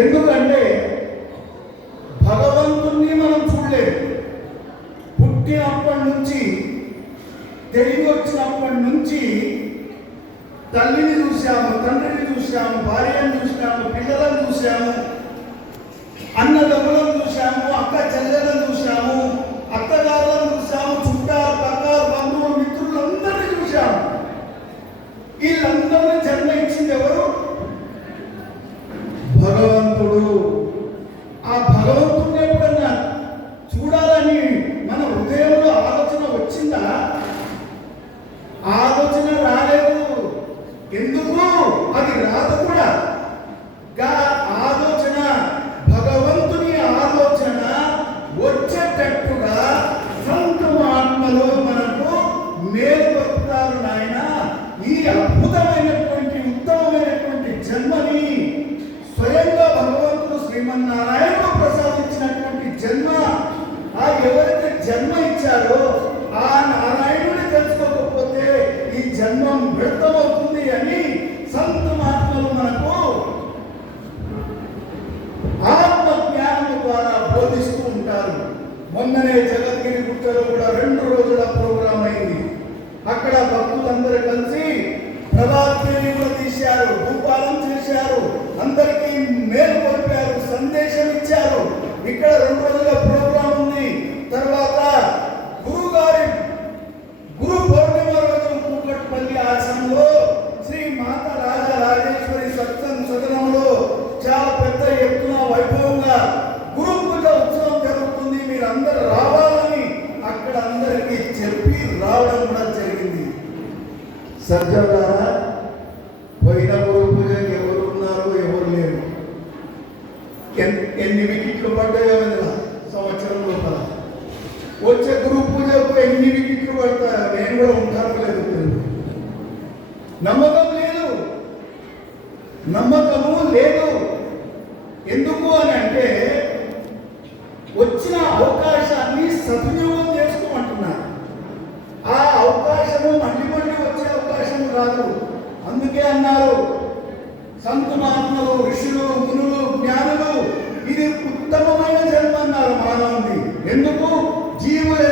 ఎందుకంటే భగవంతుణ్ణి మనం చూడలేదు. పుట్టినప్పటి నుంచి, తెలివి వచ్చినప్పటి నుంచి తల్లిని చూశాము, తండ్రిని చూశాము, భార్యను చూశాము, పిల్లలను చూశాము, అన్నదమ్ములను చూశాము, అక్క చెల్లెలను చూశాము, అత్తగారులను చూశాము, చుట్టాలు, పక్కాలు, బంధువులు, మిత్రులందరినీ చూశాము. వీళ్ళందరినీ జన్మ ఇచ్చింది ఎవరు? భగవంతుడు. ఆ భగవంతుడిని ఎప్పుడన్నా చూడాలని మన హృదయంలో ఆలోచన వచ్చిందా? ఆలోచన రాలేదు. ఎందుకు? అది రాదు కూడా. ఆలోచన, భగవంతుని ఆలోచన వచ్చేటట్టుగా సంత ఆత్మలో మనకు మేలుకొలుపుతారు. నాయన, ఈ అద్భుతమైనటువంటి ఉత్తమమైనటువంటి జన్మని స్వయంగా భగవంతుడు శ్రీమన్నారాయణుడు ప్రసాదించినటువంటి జన్మ. ఆ ఎవరైతే జన్మ ఇచ్చారో ఆ నారాయణుని తెలుసుకోకపోతే ఈ జన్మం వ్యర్థమవుతుంది అని సంత ఆత్మలు మనకు ఆత్మ జ్ఞానము ద్వారా బోధిస్తూ ఉంటారు. మొన్ననే జగద్గిరి గుట్టలో కూడా 2 రోజుల ప్రోగ్రాం అయింది. అక్కడ భక్తులందరూ కలిసి ప్రభాతేని కూడా తీశారు, భూపాలం చేశారు, అందరికీ మేలు కొలిపారు, సందేశం ఇచ్చారు. ఇక్కడ 2 రోజుల ప్రోగ్రాం ఉంది. తర్వాత గురు పౌర్ణిమ రోజు కూకట్పల్లి ఆశ్రమంలో శ్రీ మాత రాజరాజేశ్వరి సత్సంగ సదనంలో చాలా పెద్ద ఎత్తున వైభవంగా గురు పూజ ఉత్సవం జరుగుతుంది. మీరందరూ రావాలని అక్కడ అందరికీ చెప్పి రావడం కూడా జరిగింది. సజ్జలారా, పోయిన గురు పూజకి ఎవరు ఉన్నారు, ఎవరు లేరు? ఎన్ని వికెట్లు పడ్డాయో సంవత్సరం లోపల. వచ్చే గురు పూజకు ఎన్ని వికెట్లు పడతాయో నేను కూడా ఉంటాను లేదు తెలియదు. నమ్మకం లేదు, నమ్మకము లేదు. ఎందుకు అని అంటే వచ్చిన అవకాశాన్ని సద్వినియోగం చేసుకోమంటున్నారు. ఆ అవకాశము మళ్ళీ మళ్ళీ వచ్చే అవకాశం రాదు. అందుకే అన్నారు సంత మహాత్ములు, ఋషులు, మునులు, జ్ఞానులు, ఇది ఉత్తమమైన జన్మ అన్నారు మానవుని. ఎందుకు? జీవులు